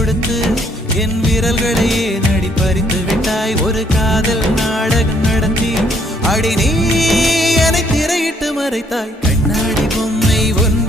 கொடுத்து என் விரல்களையே நடி பறித்து விட்டாய். ஒரு காதல் நாடகம் நடத்தி அடி நீ என்னை திரையிட்டு மறைத்தாய். கண்ணாடி பொம்மை ஒன்று